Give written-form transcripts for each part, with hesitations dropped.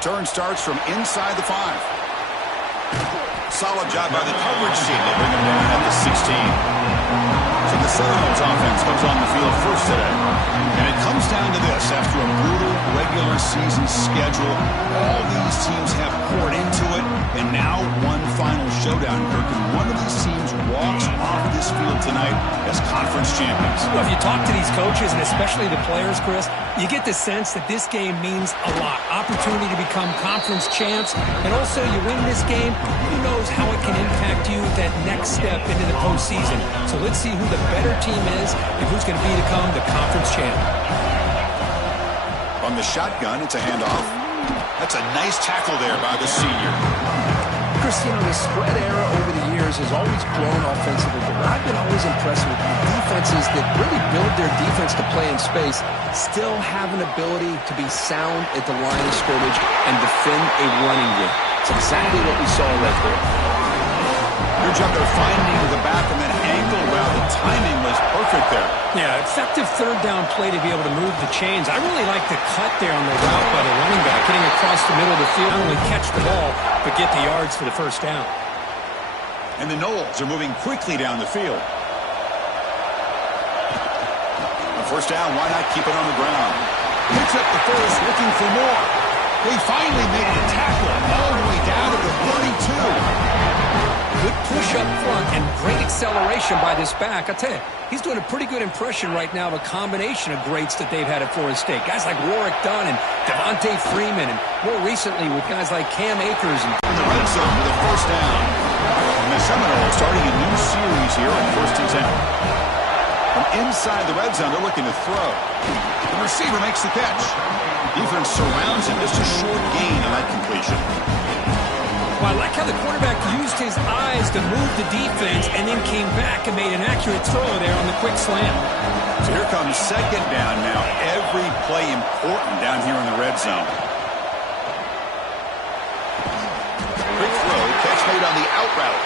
Return starts from inside the 5. Solid job by the coverage team. They bring him down at the 16. So the Seminoles offense comes on the field first today. And it comes down to this. After a brutal regular season schedule, all these teams have poured into it. And now one final showdown, Kirk. And one of these teams walks off this field tonight as conference champions. Well, if you talk to these coaches, and especially the players, Chris, you get the sense that this game means a lot. Opportunity to become conference champs. And also, you win this game, who knows how it can impact you that next step into the postseason. So let's see who the better team is and who's going to become the conference champ. From the shotgun, it's a handoff. That's a nice tackle there by the senior. Chris, you know, the spread era over the years has always grown offensively, but I've been always impressed with defenses that really build their defense to play in space, still have an ability to be sound at the line of scrimmage and defend a running game. It's exactly what we saw right there. Good job there finding the back and then angle route. The timing was perfect there. Yeah, effective third down play to be able to move the chains. I really like the cut there on the route by the running back, getting across the middle of the field, not only catch the ball, but get the yards for the first down. And the Noles are moving quickly down the field. On first down, why not keep it on the ground? Picks up the first, looking for more. They finally made a tackle all the way down to the 32. Good push up front and great acceleration by this back. I tell you, he's doing a pretty good impression right now of a combination of greats that they've had at Florida State. Guys like Warwick Dunn and Devontae Freeman, and more recently with guys like Cam Akers. In the red zone with a first down. And the Seminoles starting a new series here on 1st and 10. From inside the red zone, they're looking to throw. The receiver makes the catch. Defense surrounds him. Just a short gain on that completion. Well, I like how the quarterback used his eyes to move the defense and then came back and made an accurate throw there on the quick slant. So here comes second down now. Every play important down here in the red zone. Quick throw, catch made on the out route.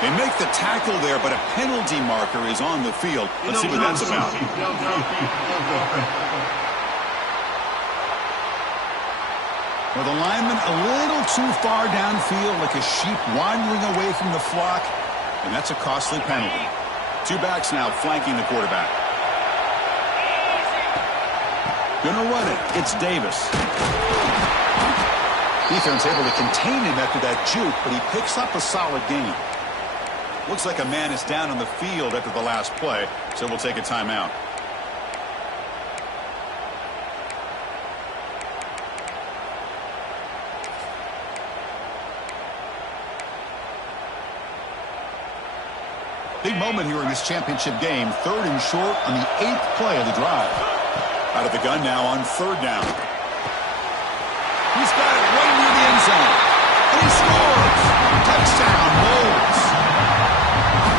They make the tackle there, but a penalty marker is on the field. Let's see what that's about. Well, the lineman a little too far downfield, like a sheep wandering away from the flock, and that's a costly penalty. Two backs now flanking the quarterback. Gonna run it. It's Davis. Defense able to contain him after that juke, but he picks up a solid gain. Looks like a man is down on the field after the last play, so we'll take a timeout. Big moment here in this championship game. 3rd and short on the 8th play of the drive. Out of the gun now on 3rd down. He's got it right near the end zone. And he scores! Touchdown, Noles.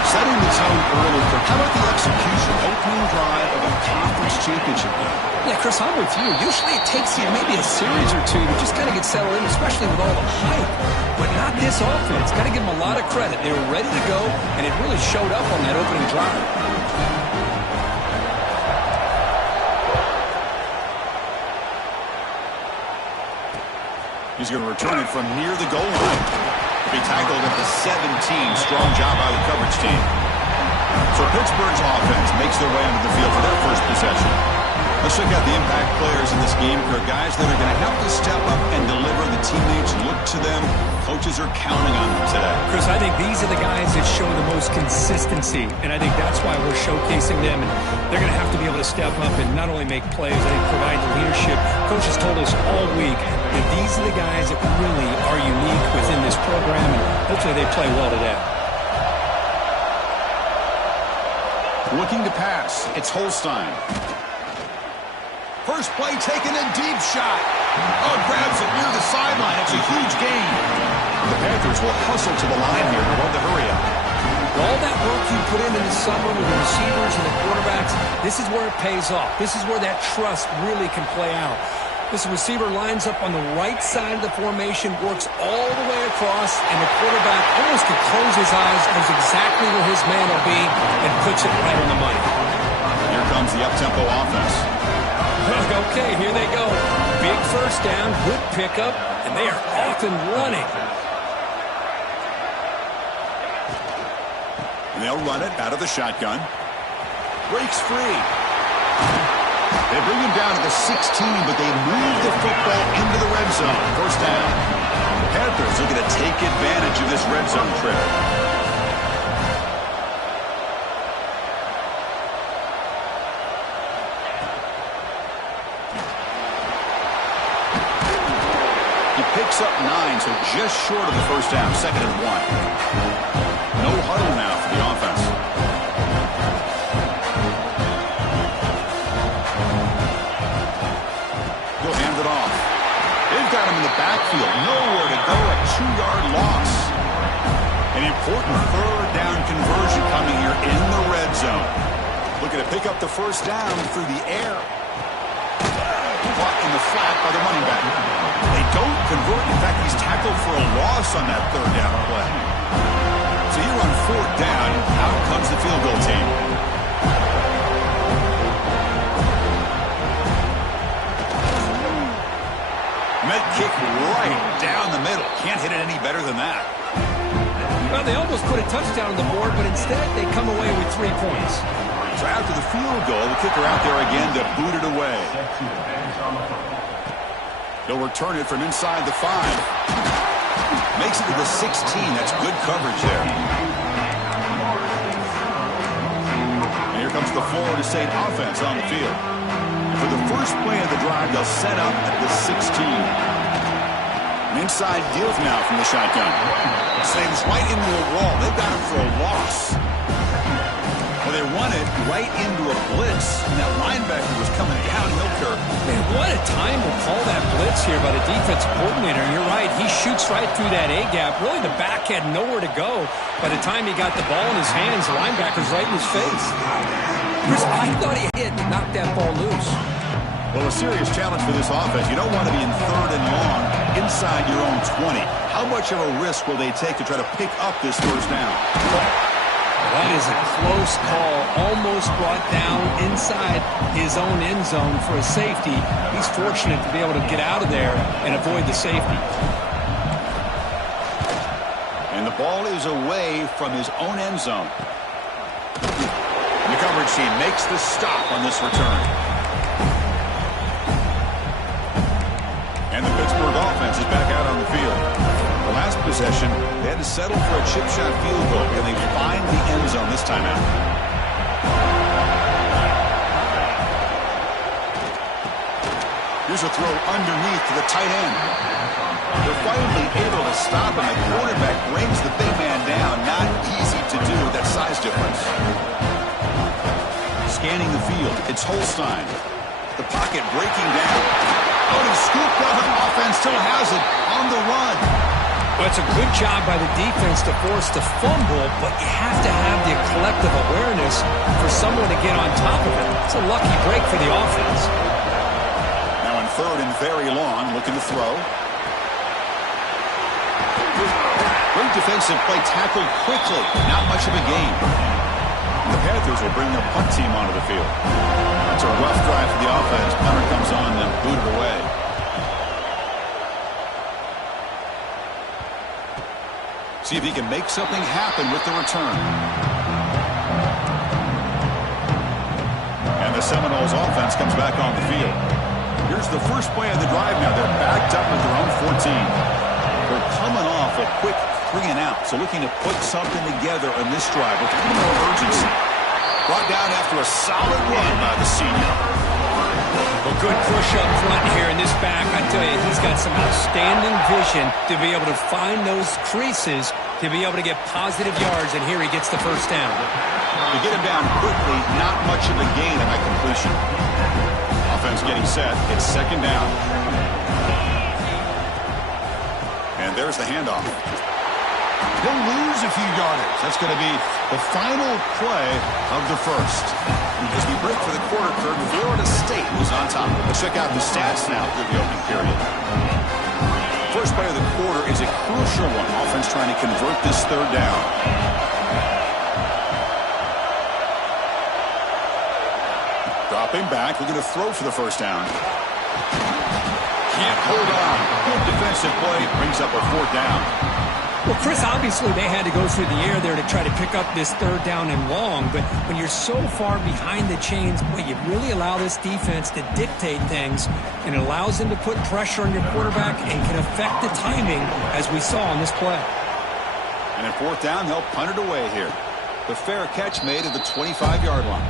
Setting the tone early for how about the execution, opening drive of a conference championship game? Yeah, Chris, I'm with you. Usually it takes you maybe a series or two to just kind of get settled in, especially with all the hype. But not this offense. Got to give them a lot of credit. They were ready to go, and it really showed up on that opening drive. He's going to return it from near the goal line. Be tackled at the 17. Strong job by the coverage team. So Pittsburgh's offense makes their way onto the field for their first possession. Let's check out the impact players in this game. They're guys that are going to have to step up and deliver. The teammates look to them. Coaches are counting on them today. Chris, I think these are the guys that show the most consistency, and I think that's why we're showcasing them. And they're going to have to be able to step up and not only make plays, I think provide the leadership. Coaches told us all week that these are the guys that really are unique within this program, and hopefully they play well today. Looking to pass. It's Holstein. First play taken, a deep shot. Oh, grabs it near the sideline. It's a huge gain. The Panthers will hustle to the line here. They want to hurry up. All that work you put in the summer with the receivers and the quarterbacks, this is where it pays off. This is where that trust really can play out. This receiver lines up on the right side of the formation, works all the way across, and the quarterback almost can close his eyes, knows exactly where his man will be, and puts it right on the money. Here comes the up-tempo offense. Okay, here they go. Big first down, good pickup, and they are off and running. And they'll run it out of the shotgun. Breaks free. They bring him down to the 16, but they move the football into the red zone. First down. The Panthers looking to take advantage of this red zone trip. He picks up 9, so just short of the first down, 2nd and 1. No huddle now for the offense. He'll hand it off. They've got him in the backfield. Nowhere to go. A 2-yard loss. An important 3rd down conversion coming here in the red zone. Looking to pick up the first down through the air. Caught in the flat by the running back. They don't convert. In fact, he's tackled for a loss on that 3rd down play. So here on 4th down, out comes the field goal team. Med kick right down the middle. Can't hit it any better than that. Well, they almost put a touchdown on the board, but instead they come away with 3 points. So after the field goal, the kicker out there again to boot it away. They'll return it from inside the 5. Makes it to the 16. That's good coverage there. And here comes the Florida State offense on the field. And for the first play of the drive, they'll set up at the 16. An inside deal now from the shotgun. Slams right into a wall. They've got him for a loss. Well, they run it right into a blitz, and that linebacker was coming downhill curve. Man, what a time to call that blitz here by the defensive coordinator. You're right. He shoots right through that A-gap. Really, the back had nowhere to go. By the time he got the ball in his hands, the linebacker's right in his face. Chris, I thought he hit and knocked that ball loose. Well, a serious challenge for this offense. You don't want to be in 3rd and long inside your own 20. How much of a risk will they take to try to pick up this first down? That is a close call. Almost brought down inside his own end zone for a safety. He's fortunate to be able to get out of there and avoid the safety. And the ball is away from his own end zone. The coverage team makes the stop on this return. And the Pittsburgh offense is back out on the field. The last possession, they had to settle for a chip shot field goal, and they find the end zone this time out. Here's a throw underneath to the tight end. They're finally able to stop him. The quarterback brings the big man down. Not easy to do with that size difference. Scanning the field, it's Holstein. The pocket breaking down. Oh, he scooped up. Offense still has it on the run. Well, it's a good job by the defense to force the fumble, but you have to have the collective awareness for someone to get on top of it. It's a lucky break for the offense. Now in 3rd and very long, looking to throw. Great defensive play, tackled quickly. Not much of a gain. The Panthers will bring their punt team onto the field. That's a rough drive for the offense. Punter comes on and booted away. See if he can make something happen with the return. And the Seminoles offense comes back on the field. Here's the first play of the drive now. They're backed up at their own 14. They're coming off a quick 3 and out, so looking to put something together on this drive with a little more urgency. Brought down after a solid run by the senior. Well, good push up front here in this back. I tell you, he's got some outstanding vision to be able to find those creases, to be able to get positive yards, and here he gets the first down. To get him down quickly, not much of a gain on that completion. Offense getting set. It's 2nd down. And there's the handoff. He'll lose a few yardage. That's going to be the final play of the first. As we break for the quarter, Kurt, Florida State was on top. Let's check out the stats now through the opening period. First play of the quarter is a crucial one. Offense trying to convert this 3rd down. Dropping back, looking to throw for the first down. Can't hold on. Good defensive play. Brings up a 4th down. Well, Chris, obviously they had to go through the air there to try to pick up this 3rd down and long, but when you're so far behind the chains, boy, you really allow this defense to dictate things, and it allows them to put pressure on your quarterback and can affect the timing, as we saw on this play. And at 4th down, they'll punt it away here. The fair catch made at the 25-yard line.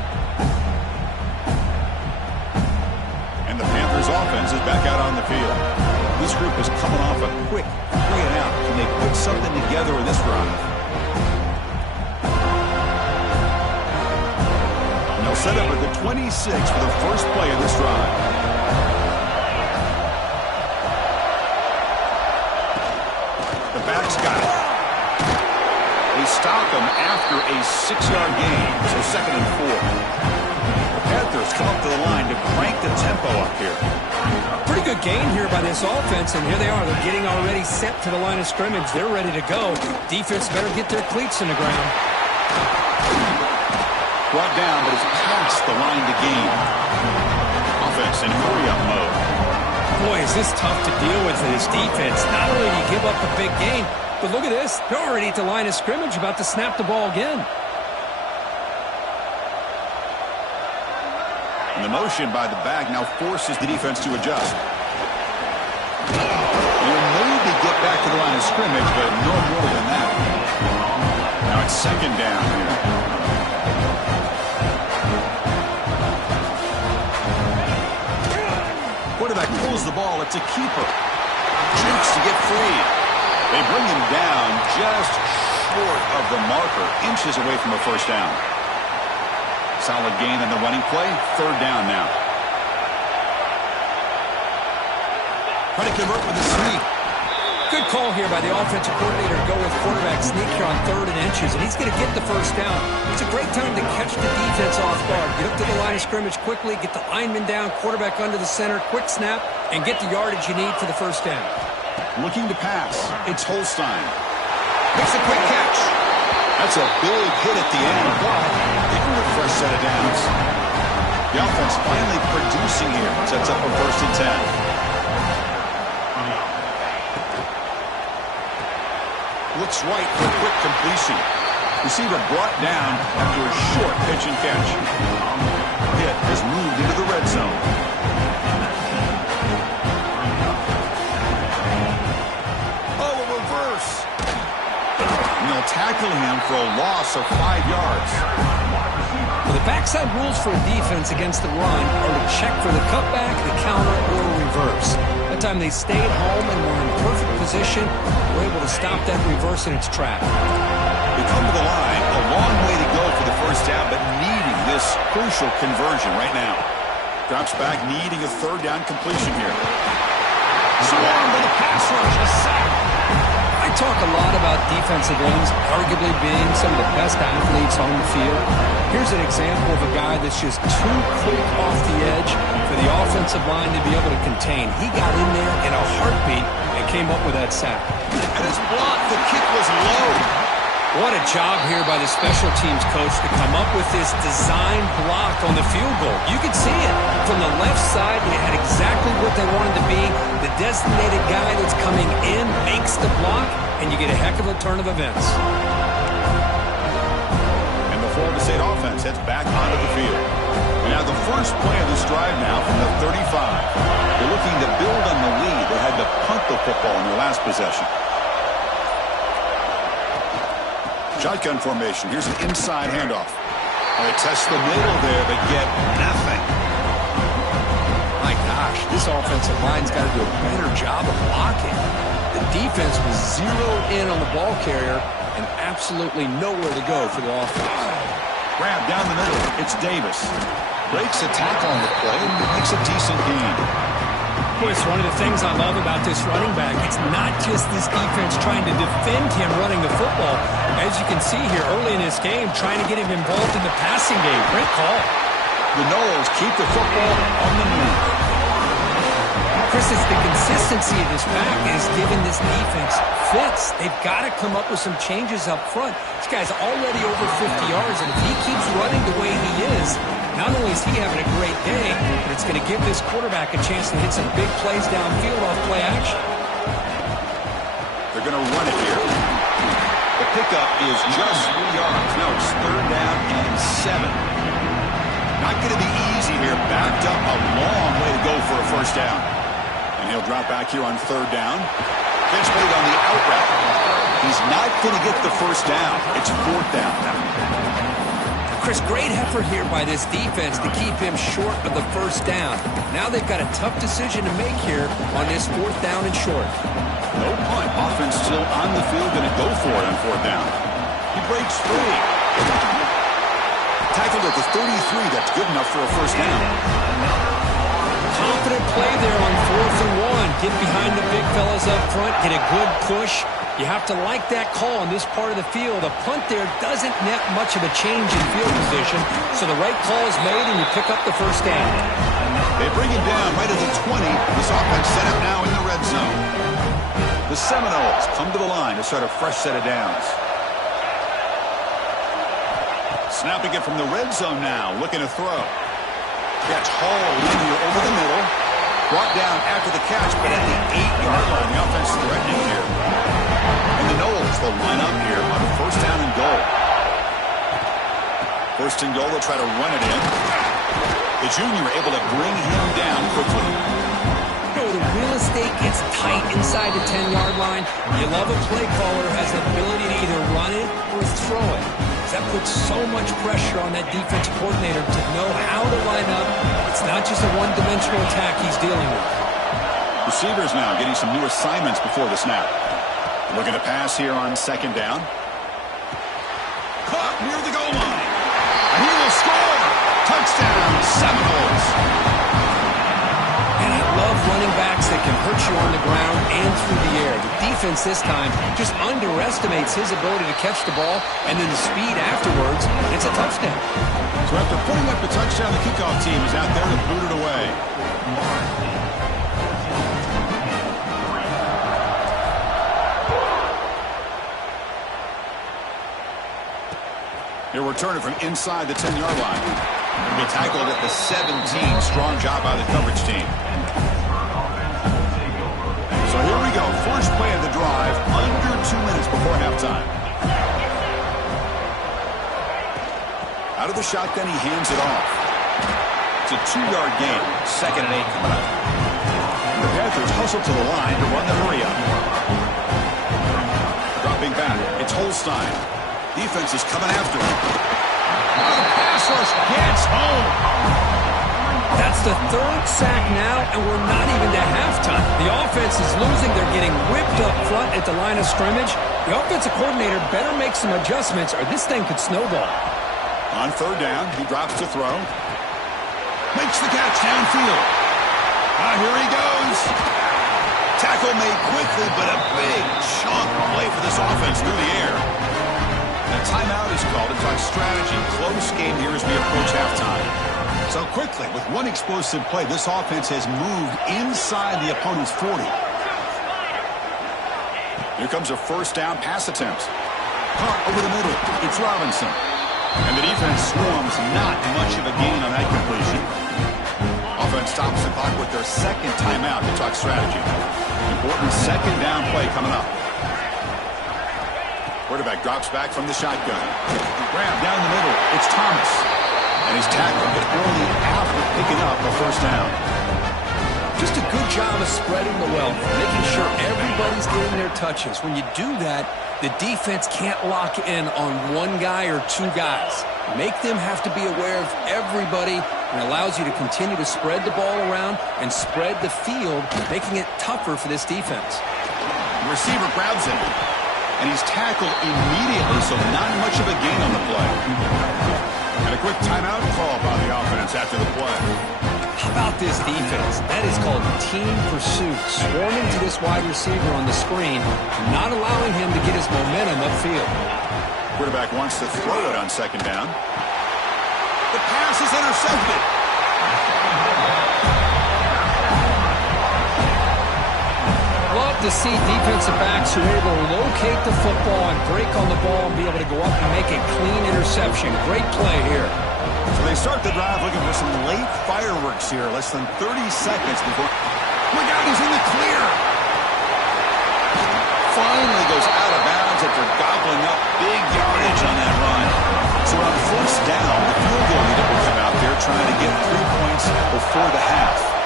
And the Panthers offense is back out on the field. This group is coming off a quick 3-and-out. Can they put something together in this drive? And they'll set up at the 26 for the first play of this drive. The back's got it. They stop him after a 6-yard gain, so 2nd and 4. The Panthers come up to the line to crank the tempo up here. Pretty good gain here by this offense, and here they are. They're getting already set to the line of scrimmage. They're ready to go. Defense better get their cleats in the ground. Brought down, but it's past the line to gain. Offense in hurry-up mode. Boy, is this tough to deal with for this defense. Not only do you give up the big gain, but look at this. They're already at the line of scrimmage, about to snap the ball again. And the motion by the back now forces the defense to adjust. You'll maybe get back to the line of scrimmage, but no more than that. Now it's 2nd down here. Quarterback pulls the ball. It's a keeper. Jukes to get free. They bring him down just short of the marker, inches away from a 1st down. Solid gain on the running play. 3rd down now. Trying to convert with a sneak. Good call here by the offensive coordinator to go with quarterback sneak here on 3rd and inches, and he's going to get the 1st down. It's a great time to catch the defense off guard. Get up to the line of scrimmage quickly, get the lineman down, quarterback under the center, quick snap, and get the yardage you need for the 1st down. Looking to pass. It's Holstein. Makes a quick catch. That's a big hit at the end, but getting the first set of downs. The offense finally producing here. Sets up a 1st and 10. Looks right for a quick completion. Receiver brought down after a short pitch and catch. Pitt has moved into the red zone. Oh, a reverse. And they'll tackle him for a loss of 5 yards. Well, the backside rules for a defense against the run are to check for the cutback, the counter, or reverse. That time they stayed home and were in perfect position. Were able to stop that reverse in its track. They come to the line, a long way to go for the 1st down, but needing this crucial conversion right now. Drops back, needing a 3rd down completion here. Swarmed with a pass rush, a sack. I talk a lot about defensive ends arguably being some of the best athletes on the field. Here's an example of a guy that's just too quick off the edge for the offensive line to be able to contain. He got in there in a heartbeat and came up with that sack. And his block, the kick was low. What a job here by the special teams coach to come up with this design block on the field goal. You could see it. From the left side, they had exactly what they wanted to be. The designated guy that's coming in makes the block, and you get a heck of a turn of events. And the Florida State offense heads back onto the field. And now the first play of this drive now from the 35. They're looking to build on the lead. They had to punt the football in their last possession. Shotgun formation. Here's an inside handoff. They test the middle there, but get nothing. My gosh, this offensive line's got to do a better job of blocking. The defense was zeroed in on the ball carrier and absolutely nowhere to go for the offense. Grab down the middle. It's Davis. Breaks a tackle on the play and makes a decent gain. Boy, it's one of the things I love about this running back. It's not just this defense trying to defend him running the football. As you can see here early in this game, trying to get him involved in the passing game. Great call. The Noles keep the football on the move. Chris, it's the consistency of this back is giving this defense fits. They've got to come up with some changes up front. This guy's already over 50 yards, and if he keeps running the way he is, not only is he having a great day, but it's going to give this quarterback a chance to hit some big plays downfield off play action. They're going to run it here. The pickup is just 3 yards. No, it's 3rd down and 7. Not going to be easy here. Backed up a long way to go for a 1st down. And he'll drop back here on 3rd down. Pitch played on the out route. He's not going to get the 1st down. It's 4th down. Chris, great effort here by this defense to keep him short of the 1st down. Now they've got a tough decision to make here on this 4th down and short. No punt. Offense still on the field, going to go for it on 4th down. He breaks free. Tackled at the 33. That's good enough for a 1st down. Confident play there on 4th and 1. Get behind the big fellas up front. Get a good push. You have to like that call on this part of the field. A punt there doesn't net much of a change in field position, so the right call is made and you pick up the 1st down. They bring him down right at the 20. This offense set up now in the red zone. The Seminoles come to the line to start a fresh set of downs. Snapping it from the red zone now, looking to throw. Catch hauled in here over the middle. Brought down after the catch, but at the 8-yard line, the offense threatening here. And the Noles will line up here on 1st down and goal. 1st and goal, they'll try to run it in. The junior able to bring him down quickly. The real estate gets tight inside the 10-yard line. You love a play caller who has the ability to either run it or throw it. That puts so much pressure on that defensive coordinator to know how to line up. It's not just a one-dimensional attack he's dealing with. Receivers now getting some new assignments before the snap. Looking to pass here on 2nd down. Caught near the goal line. And he will score. Touchdown, Seminoles. And I love running backs that can hurt you on the ground and through the air. The defense this time just underestimates his ability to catch the ball, and then the speed afterwards, it's a touchdown. So after putting up the touchdown, the kickoff team is out there to boot it away. He'll return it from inside the 10-yard line. He'll be tackled at the 17. Strong job by the coverage team. So here we go. First play of the drive, under 2 minutes before halftime. Out of the shotgun, he hands it off. It's a 2-yard gain. 2nd and 8 coming up. The Panthers hustle to the line to run the hurry up. Dropping back. It's Holstein. Defense is coming after him. Oh, the pass rush gets home. That's the 3rd sack now, and we're not even to halftime. The offense is losing. They're getting whipped up front at the line of scrimmage. The offensive coordinator better make some adjustments, or this thing could snowball. On 3rd down, he drops to throw. Makes the catch downfield. Here he goes. Tackle made quickly, but a big chunk play for this offense through the air. A timeout is called to talk strategy. Close game here as we approach halftime. So quickly, with one explosive play, this offense has moved inside the opponent's 40. Here comes a 1st down pass attempt. Caught over the middle. It's Robinson. And the defense swarms, not much of a gain on that completion. Offense stops the clock with their 2nd timeout to talk strategy. Important 2nd down play coming up. Quarterback drops back from the shotgun. Grab down the middle. It's Thomas. And he's tackled, but only after picking up a 1st down. Just a good job of spreading the wealth, making sure everybody's getting their touches. When you do that, the defense can't lock in on one guy or 2 guys. Make them have to be aware of everybody, and allows you to continue to spread the ball around and spread the field, making it tougher for this defense. The receiver grabs him. And he's tackled immediately, so not much of a gain on the play. And a quick timeout call by the offense after the play. How about this defense? That is called team pursuit. Swarming to this wide receiver on the screen, not allowing him to get his momentum upfield. Quarterback wants to throw it on 2nd down. The pass is intercepted. to see defensive backs who are able to locate the football and break on the ball and be able to go up and make a clean interception. Great play here. So they start the drive looking for some late fireworks here. Less than 30 seconds before. Look out, he's in the clear. Finally goes out of bounds after gobbling up big yardage on that run. So on first down, the field goal unit will come out there trying to get 3 points before the half.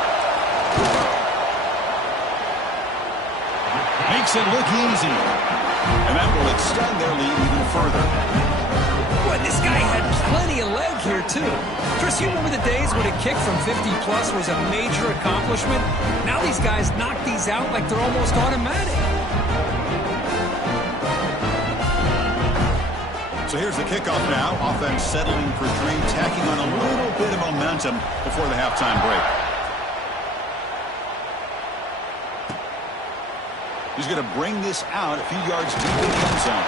Makes it look easy. And that will extend their lead even further. Boy, this guy had plenty of leg here, too. Chris, you remember the days when a kick from 50-plus was a major accomplishment? Now these guys knock these out like they're almost automatic. So here's the kickoff now. Offense settling for three, tacking on a little bit of momentum before the halftime break. He's going to bring this out a few yards deep in the end zone.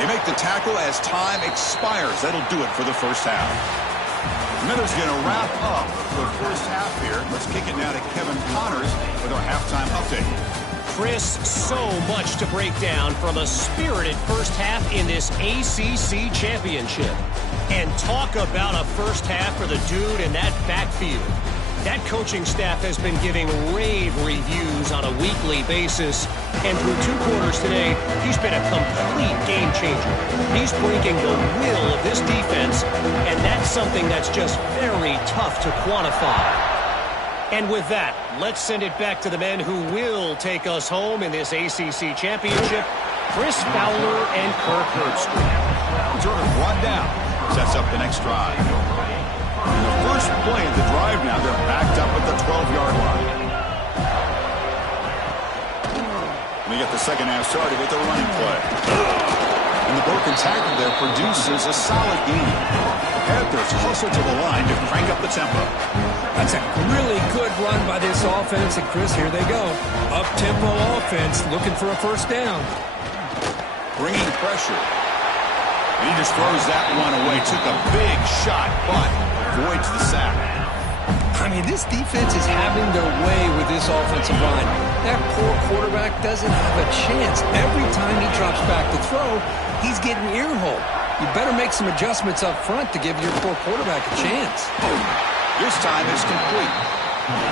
They make the tackle as time expires. That'll do it for the first half. Miller's going to wrap up the first half here. Let's kick it now to Kevin Connors with our halftime update. Chris, so much to break down from a spirited first half in this ACC championship. And talk about a first half for the dude in that backfield. That coaching staff has been giving rave reviews on a weekly basis. And through 2 quarters today, he's been a complete game changer. He's breaking the will of this defense, and that's something that's just very tough to quantify. And with that, let's send it back to the men who will take us home in this ACC championship, Chris Fowler and Kirk Herbstreit. Jordan brought down, sets up the next drive. In the first play of the drive now, they're backed up at the 12-yard line. We get the second half started with a running play. And the broken tackle there produces a solid gain. The Panthers hustle to the line to crank up the tempo. That's a really good run by this offense. And, Chris, here they go. Up-tempo offense looking for a first down. Bringing pressure. And he just throws that one away. Took a big shot, but avoids the sack. I mean, this defense is having their way with this offensive line. That poor quarterback doesn't have a chance. Every time he drops back to throw, he's getting earholed. You better make some adjustments up front to give your poor quarterback a chance. This time it's complete.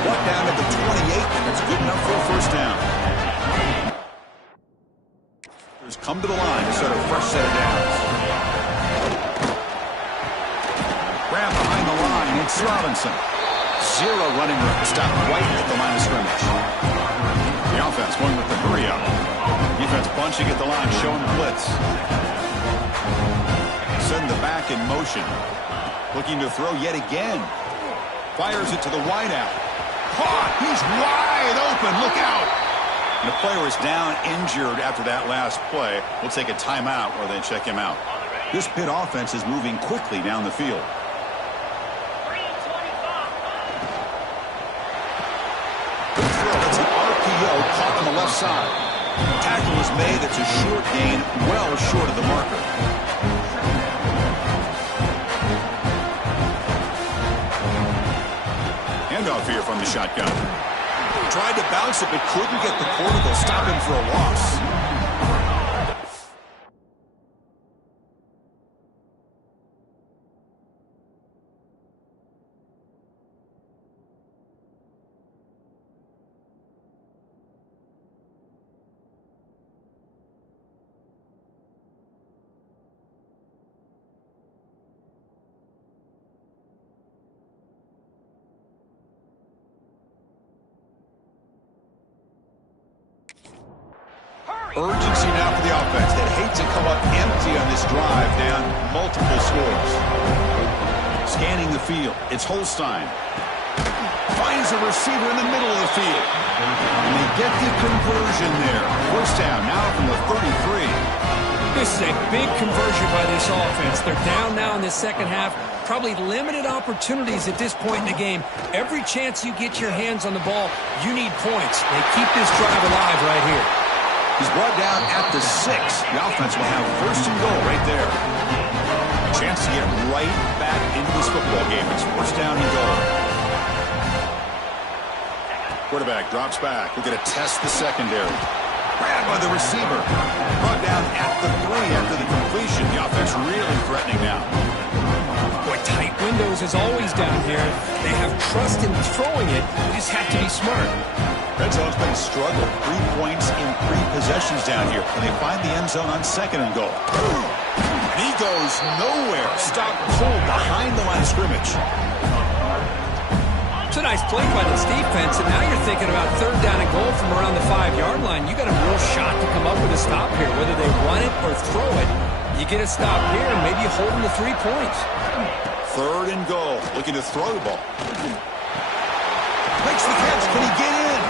Brought down at the 28, and it's good enough for a first down. Just come to the line to set a fresh set of downs. Grab behind the line, it's Robinson. Zero running room, stopped right at the line of scrimmage. The offense going with the hurry up. Defense bunching at the line, showing the blitz. Send the back in motion. Looking to throw yet again. Fires it to the wideout. Caught! He's wide open! Look out! And the player is down, injured after that last play. We'll take a timeout while they check him out. This Pitt offense is moving quickly down the field. That's an RPO caught on the left side. Tackle is made. That's a short gain, well short of the marker. Handoff here from the shotgun. Tried to bounce it, but couldn't get the corner. They'll stop him for a loss. Urgency now for the offense. They'd hate to come up empty on this drive, down multiple scores. Scanning the field. It's Holstein. Finds a receiver in the middle of the field. And they get the conversion there. First down now from the 33. This is a big conversion by this offense. They're down now in the second half. Probably limited opportunities at this point in the game. Every chance you get your hands on the ball, you need points. They keep this drive alive right here. He's brought down at the 6. The offense will have first and goal right there. Chance to get right back into this football game. It's first down and goal. Quarterback drops back. We're going to test the secondary. Grabbed by the receiver. Brought down at the 3 after the completion. The offense really threatening now. Boy, tight windows as always down here. They have trust in throwing it. They just have to be smart. Red zone's been a struggle. 3 points in 3 possessions down here. And they find the end zone on 2nd and goal. And he goes nowhere. Stop cold behind the line of scrimmage. It's a nice play by this defense, and now you're thinking about 3rd down and goal from around the 5-yard line. You got a real shot to come up with a stop here, whether they run it or throw it. You get a stop here, and maybe you hold them to 3 points. 3rd and goal, looking to throw the ball. Makes the catch. Can he get in?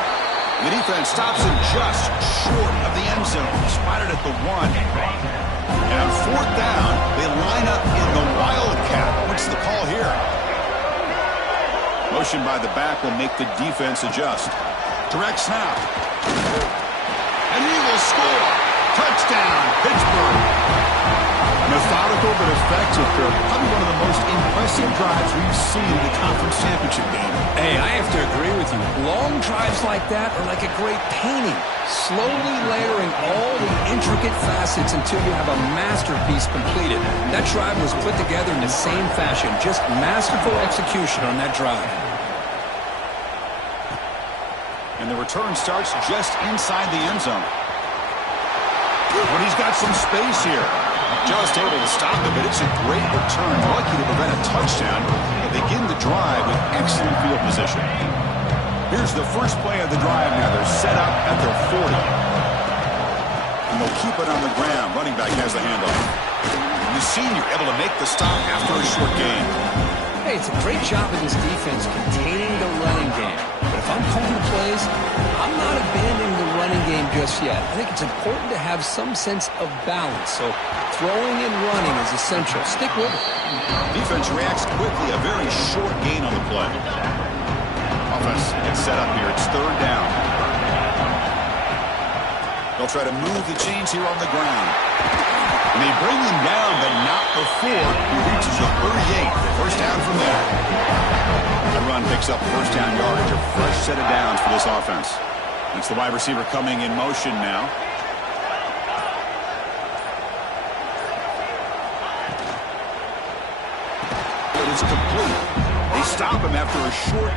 The defense stops him just short of the end zone. Spotted at the 1. And on 4th down, they line up in the Wildcat. What's the call here? Motion by the back will make the defense adjust. Direct snap. And he will score. Touchdown, Pittsburgh. Methodical but effective. Probably one of the most impressive drives we've seen in the conference championship game. Hey, I have to agree with you. Long drives like that are like a great painting. Slowly layering all the intricate facets until you have a masterpiece completed. That drive was put together in the same fashion. Just masterful execution on that drive. And the return starts just inside the end zone. But he's got some space here. Just able to stop him, but it's a great return. Lucky to prevent a touchdown. They begin the drive with excellent field position. Here's the first play of the drive now. They're set up at their 40. And they'll keep it on the ground. Running back has the handoff. And the senior able to make the stop after a short gain. Hey, it's a great job of this defense containing the running game. But if I'm calling the plays, I'm not abandoning the running game just yet. I think it's important to have some sense of balance. So throwing and running is essential. Stick with it. Defense reacts quickly. A very short gain on the play. Offense gets set up here. It's 3rd down. They'll try to move the chains here on the ground. And they bring him down, but not before he reaches the 38. First down from there. That run picks up 1st down yardage. A fresh set of downs for this offense. It's the wide receiver coming in motion now. It is complete. They stop him after a short